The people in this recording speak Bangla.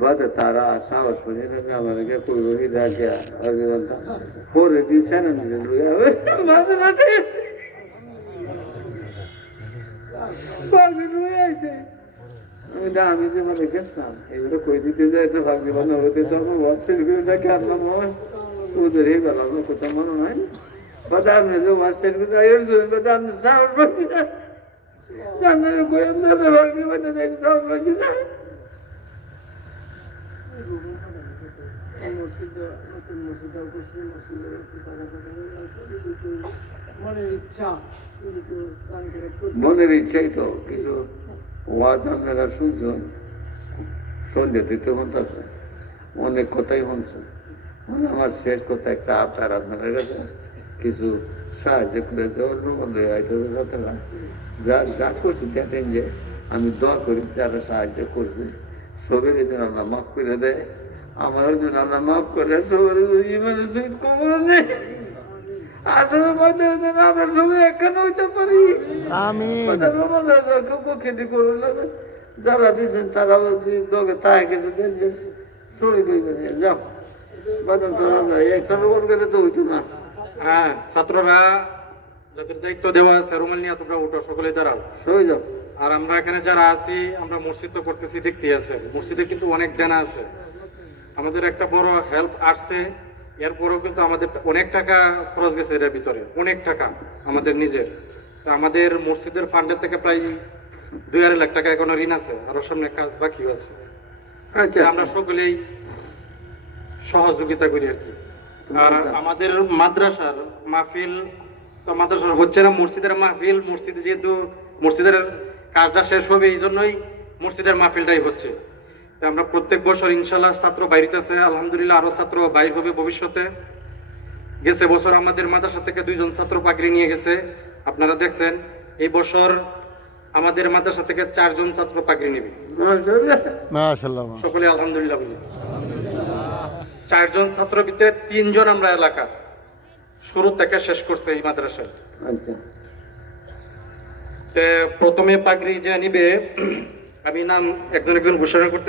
বাদে তারা সাহস করে আমাকে করবো হিদাকে পরে দিচ্ছে না আমি যে মানে গেছিলাম এগুলো কই দিতে যাই একটা ভাগ্য বানো হতে তখন ওয়াশরুমটাকে আনলাম ওদের এই বেলা কোথাও মনে হয় বাদে আপনি যে ওয়াশরুম এর জন্য বাদে আপনি সাহস পাচ্ছি না জানার গোয়েন্দাদের ভাগ্য বানো সাহস পাচ্ছি না মনের ইচ্ছাই তো কিছু ওয়াজ আপনারা শুনছেন সন্ধ্যে দিতে হচ্ছে অনেক কথাই শুনছেন মানে আমার শেষ কথা একটা আপনার আপনাদের কাছে কিছু সাহায্য করে দেওয়ার মধ্যে যাতে না যা যা করছি দেখেন যে আমি দোয়া করি যারা সাহায্য করছে সবের জন্য আল্লাহ মাফ করে দেয় আমার জন্য আল্লাহ মাফ করে সবের ইমানের সহিত কবর নেই আসলে মধ্যে আমরা সবাই একখানে হইতে পারি খেতে করুন যারা দিয়েছেন তারা তাই কিছু দেন শুনে যাও বাজার একসাথে বল গেলে তো হইতো না হ্যাঁ ছাত্ররা যাদের দায়িত্ব দেওয়া আছে রুমাল নিয়ে তোমরা উঠো সকলে দাঁড়াও সরে যাও আর আমরা এখানে যারা আছি আমরা মসজিদ তো করতেছি দেখতে আছে মসজিদে কিন্তু অনেক দেনা আছে আমাদের একটা বড় হেল্প আসছে এরপরেও কিন্তু আমাদের অনেক টাকা খরচ গেছে এর ভিতরে অনেক টাকা আমাদের নিজের তা আমাদের মসজিদের ফান্ডের থেকে প্রায় 2-2.5 লাখ টাকা এখনো ঋণ আছে আরো সামনে কাজ বাকি আছে আচ্ছা আমরা সকলেই সহযোগিতা করি আর কি আর আমাদের মাদ্রাসার মাহফিল তো মাদ্রাসার হচ্ছে না মসজিদের মাহফিল মসজিদে যেহেতু মসজিদের কাজটা শেষ হবে এই জন্যই মসজিদের মাহফিলটাই হচ্ছে আমরা প্রত্যেক বছর ইনশাল্লাহ ছাত্র বাইরেতেছে আলহামদুলিল্লাহ আরো ছাত্র বাইর হবে ভবিষ্যতে গেছে বছর আমাদের মাদ্রাসা থেকে 2 জন ছাত্র পাগড়ি নিয়ে গেছে আপনারা দেখছেন এই বছর আমাদের মাদ্রাসা থেকে 4 জন ছাত্র পাগড়ি নেবে মাশাআল্লাহ সকলে আলহামদুলিল্লাহ বলি 4 জন ছাত্র ভিতরে 3 জন আমরা এলাকা শুরু থেকে শেষ করছে এই মাদ্রাসায় আচ্ছা প্রথমে পাগড়ি যে নিবে আমি নাম একজন ঘোষণা করতে